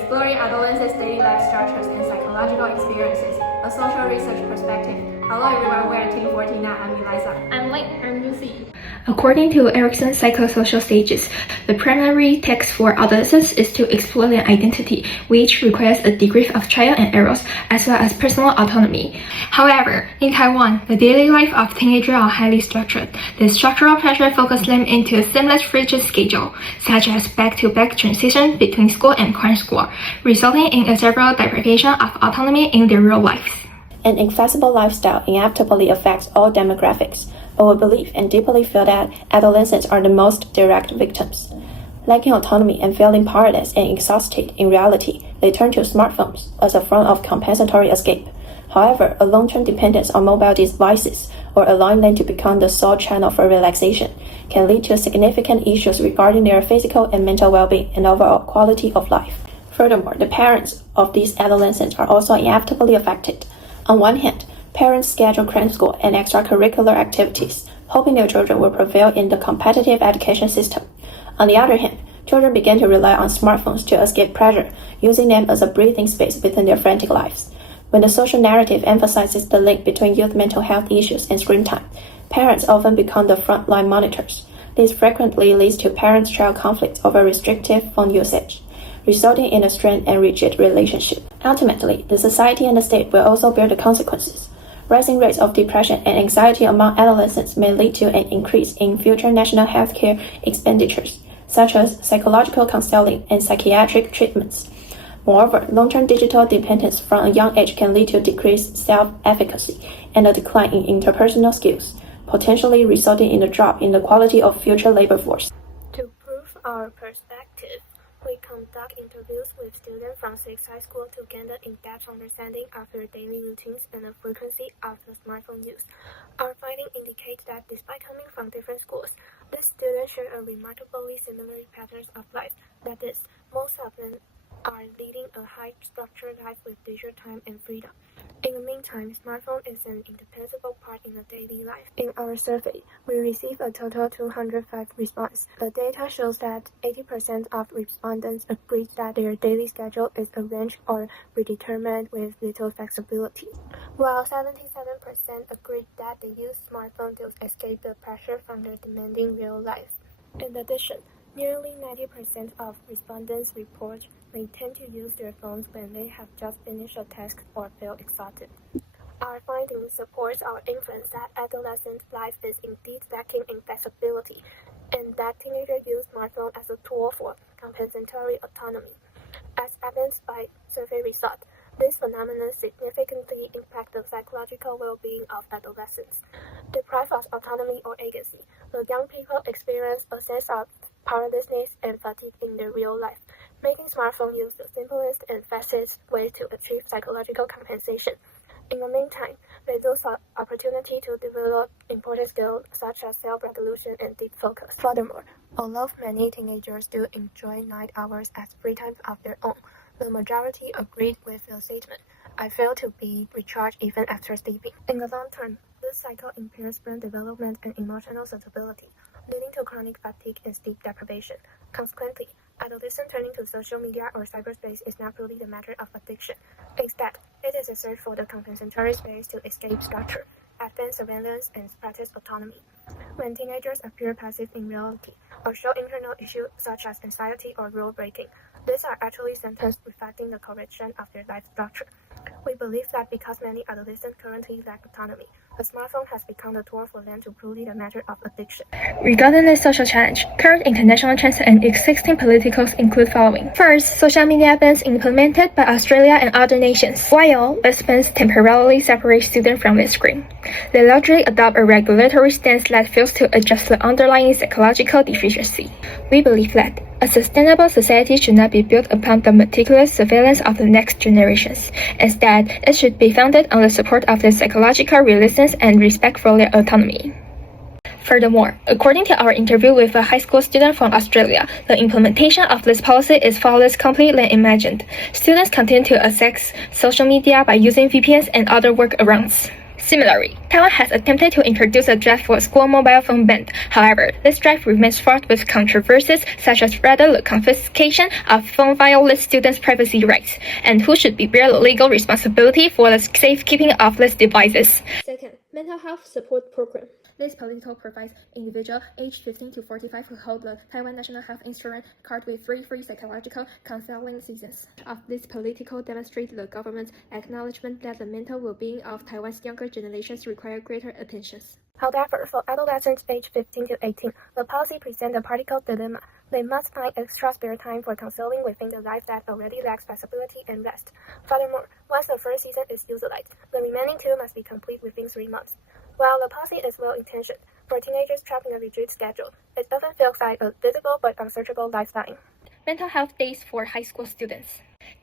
exploring adolescents' daily life structures and psychological experiences, a social research perspective. Hello everyone, we are Team 49. I'm Eliza. I'm Link. I'm Lucy. According to Erickson's psychosocial stages, the primary task for adolescents is to explore their identity, which requires a degree of trial and errors as well as personal autonomy. However, in Taiwan, the daily life of teenagers are highly structured. The structural pressure focuses them into a seamless rigid schedule, such as back-to-back transition between school and current school, resulting in a several deprivation of autonomy in their real lives. An inflexible lifestyle inevitably affects all demographics, but we believe and deeply feel that adolescents are the most direct victims. Lacking autonomy and feeling powerless and exhausted in reality, they turn to smartphones as a form of compensatory escape. However, a long-term dependence on mobile devices or allowing them to become the sole channel for relaxation can lead to significant issues regarding their physical and mental well-being and overall quality of life. Furthermore, the parents of these adolescents are also inevitably affected. On one hand, parents schedule cram school and extracurricular activities, hoping their children will prevail in the competitive education system. On the other hand, children begin to rely on smartphones to escape pressure, using them as a breathing space within their frantic lives. When the social narrative emphasizes the link between youth mental health issues and screen time, parents often become the frontline monitors. This frequently leads to parent-child conflicts over restrictive phone usage, resulting in a strained and rigid relationship. Ultimately, the society and the state will also bear the consequences. Rising rates of depression and anxiety among adolescents may lead to an increase in future national healthcare expenditures, such as psychological counseling and psychiatric treatments. Moreover, long-term digital dependence from a young age can lead to decreased self-efficacy and a decline in interpersonal skills, potentially resulting in a drop in the quality of future labor force. To prove our perspective, we conduct interviews with students from 6 high schools to gain an in-depth understanding of their daily routines and the frequency of the smartphone use. Our findings indicate that despite coming from different schools, these students share a remarkably similar patterns of life. That is, most of them are leading a high-structured life with leisure time and freedom. In the meantime, smartphone is an indispensable part in the daily life. In our survey, we received a total of 205 responses. The data shows that 80% of respondents agreed that their daily schedule is arranged or predetermined with little flexibility, while 77% agreed that they use smartphone to escape the pressure from their demanding real life. In addition, nearly 90% of respondents report they tend to use their phones when they have just finished a task or feel exhausted. Our findings support our inference that adolescent life is indeed lacking in flexibility, and that teenagers use smartphone as a tool for compensatory autonomy. As evidenced by survey results, this phenomenon significantly impacts the psychological well-being of adolescents. Deprived of autonomy or agency, the young people experience a sense of powerlessness and fatigue in their real life, making smartphone use the simplest and fastest way to achieve psychological compensation. In the meantime, they lose the opportunity to develop important skills such as self-resolution and deep focus. Furthermore, although many teenagers do enjoy night hours as free time of their own, the majority agreed with the statement, "I fail to be recharged even after sleeping." In the long term, this cycle impairs brain development and emotional stability, leading to chronic fatigue and sleep deprivation. Consequently, adolescents turning to social media or cyberspace is not really the matter of addiction. Instead, it is a search for the compensatory space to escape structure, advance surveillance, and practice autonomy. When teenagers appear passive in reality or show internal issues such as anxiety or rule breaking, these are actually symptoms reflecting the correction of their life structure. We believe that because many adolescents currently lack autonomy, the smartphone has become the tool for them to prove the matter of addiction. Regarding this social challenge, current international trends and existing politicals include following. First, social media bans implemented by Australia and other nations. While these bans temporarily separate students from the screen, they largely adopt a regulatory stance that fails to address the underlying psychological deficiency. We believe that a sustainable society should not be built upon the meticulous surveillance of the next generations. Instead, it should be founded on the support of their psychological resilience and respect for their autonomy. Furthermore, according to our interview with a high school student from Australia, the implementation of this policy is far less complete than imagined. Students continue to access social media by using VPNs and other workarounds. Similarly, Taiwan has attempted to introduce a draft for a school mobile phone ban. However, this draft remains fraught with controversies such as whether the confiscation of phone violates students' privacy rights, and who should bear the legal responsibility for the safekeeping of these devices. Second, mental health support program. This policy provides individuals aged 15 to 45 who hold the Taiwan National Health Insurance card with free psychological counseling sessions. Of this political demonstrates the government's acknowledgement that the mental well-being of Taiwan's younger generations require greater attention. However, for adolescents aged 15 to 18, the policy presents a practical dilemma. They must find extra spare time for counseling within the life that already lacks flexibility and rest. Furthermore, once the first season is utilized, the remaining 2 must be complete within 3 months. While the policy is well-intentioned, for teenagers trapped in a rigid schedule, it often feels like a visible but unsearchable lifeline. Mental health days for high school students.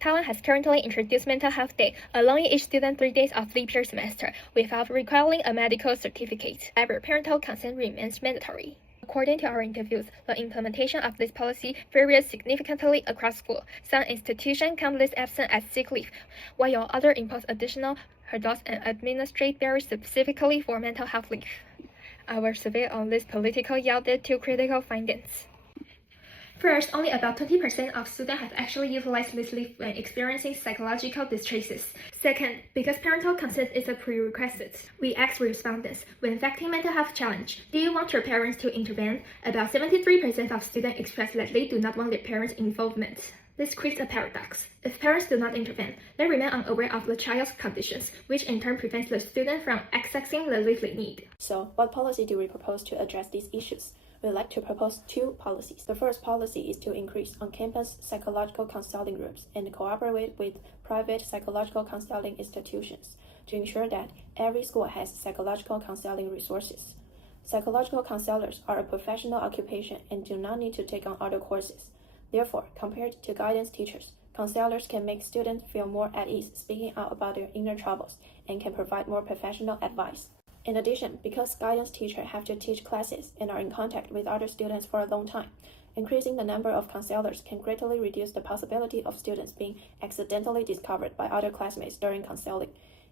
Taiwan has currently introduced Mental Health Day, allowing each student 3 days of leave per semester without requiring a medical certificate. However, parental consent remains mandatory. According to our interviews, the implementation of this policy varies significantly across schools. Some institutions count this absence as sick leave, while others impose additional hurdles and administrate very specifically for mental health leave. Our survey on this policy yielded 2 critical findings. First, only about 20% of students have actually utilized this leave when experiencing psychological distresses. Second, because parental consent is a prerequisite, we asked respondents, when facing mental health challenge, do you want your parents to intervene? About 73% of students expressed that they do not want their parents' involvement. This creates a paradox. If parents do not intervene, they remain unaware of the child's conditions, which in turn prevents the student from accessing the leave they need. So, what policy do we propose to address these issues? We'd like to propose 2 policies. The first policy is to increase on-campus psychological counseling groups and cooperate with private psychological counseling institutions to ensure that every school has psychological counseling resources. Psychological counselors are a professional occupation and do not need to take on other courses. Therefore, compared to guidance teachers, counselors can make students feel more at ease speaking out about their inner troubles and can provide more professional advice. In addition, because guidance teachers have to teach classes and are in contact with other students for a long time, increasing the number of counselors can greatly reduce the possibility of students being accidentally discovered by other classmates during counseling.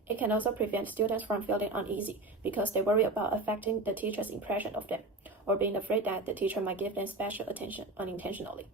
It can also prevent students from feeling uneasy because they worry about affecting the teacher's impression of them, or being afraid that the teacher might give them special attention unintentionally.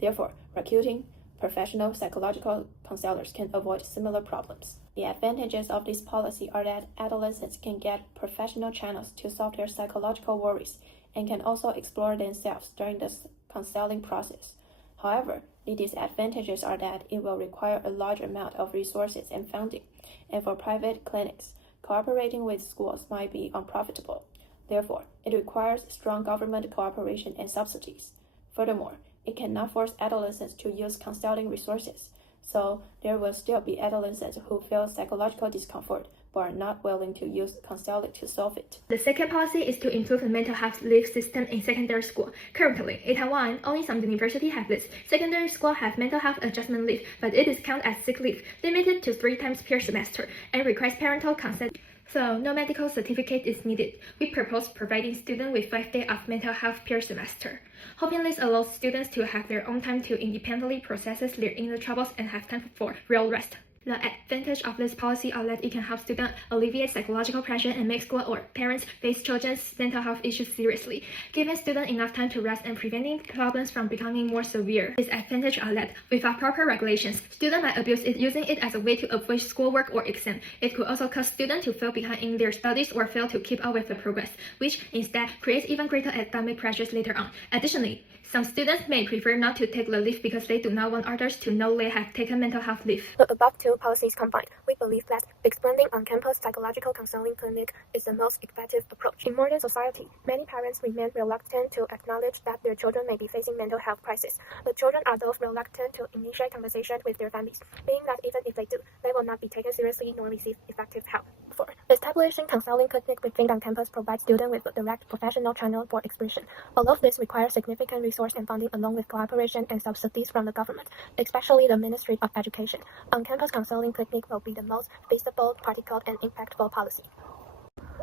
Therefore, recruiting professional psychological counselors can avoid similar problems. The advantages of this policy are that adolescents can get professional channels to solve their psychological worries and can also explore themselves during the counseling process. However, the disadvantages are that it will require a large amount of resources and funding, and for private clinics, cooperating with schools might be unprofitable. Therefore, it requires strong government cooperation and subsidies. Furthermore, it cannot force adolescents to use counseling resources, so there will still be adolescents who feel psychological discomfort but are not willing to use counseling to solve it. The second policy is to improve the mental health leave system in secondary school. Currently, in Taiwan, only some universities have this. Secondary schools have mental health adjustment leave, but it is counted as sick leave, limited to 3 times per semester, and requires parental consent. So, no medical certificate is needed. We propose providing students with 5 days of mental health per semester. Hoping this allows students to have their own time to independently process their inner troubles and have time for real rest. The advantage of this policy are that it can help students alleviate psychological pressure and make school or parents face children's mental health issues seriously, giving students enough time to rest and preventing problems from becoming more severe. Disadvantage are that without proper regulations, students might abuse it using it as a way to avoid schoolwork or exam. It could also cause students to fall behind in their studies or fail to keep up with the progress, which instead creates even greater academic pressures later on. Additionally, some students may prefer not to take the leave because they do not want others to know they have taken mental health leave. The above 2 policies combined, we believe that expanding on-campus psychological counseling clinic is the most effective approach. In modern society, many parents remain reluctant to acknowledge that their children may be facing mental health crisis. The children are those reluctant to initiate conversations with their families, being that even if they do, they will not be taken seriously nor receive effective help. 4. Establishing counseling clinic within on-campus provides students with a direct professional channel for expression. All of this requires significant resource and funding along with cooperation and subsidies from the government, especially the Ministry of Education. On-campus counseling clinic will be the most feasible, practical, and impactful policy.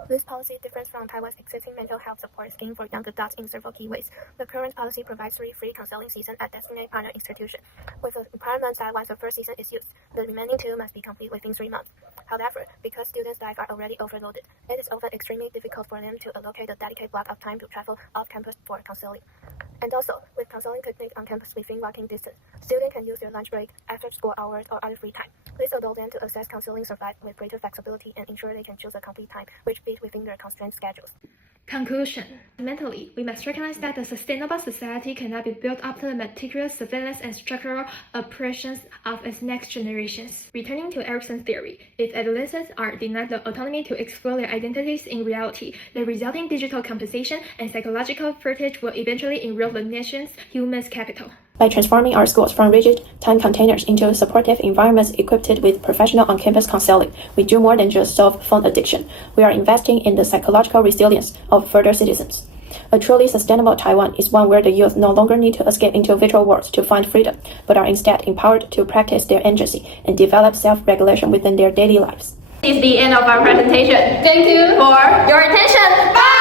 This policy differs from Taiwan's existing mental health support scheme for young adults in several key ways. The current policy provides 3 free counseling seasons at designated partner institutions, with a requirement that once the first season is used, the remaining 2 must be complete within 3 months. However, because students' lives are already overloaded, it is often extremely difficult for them to allocate a dedicated block of time to travel off campus for counseling. And also, with counseling techniques on campus within walking distance, students can use their lunch break, after school hours, or other free time. This allows them to access counseling service with greater flexibility and ensure they can choose a complete time which fits within their constrained schedules. Conclusion. Fundamentally, we must recognize that a sustainable society cannot be built up to the meticulous surveillance and structural oppressions of its next generations. Returning to Erickson's theory, if adolescents are denied the autonomy to explore their identities in reality, the resulting digital compensation and psychological footage will eventually erode the nation's human capital. By transforming our schools from rigid time containers into supportive environments equipped with professional on-campus counseling, we do more than just solve phone addiction. We are investing in the psychological resilience of further citizens. A truly sustainable Taiwan is one where the youth no longer need to escape into virtual worlds to find freedom, but are instead empowered to practice their agency and develop self-regulation within their daily lives. This is the end of our presentation. Thank you for your attention. Bye!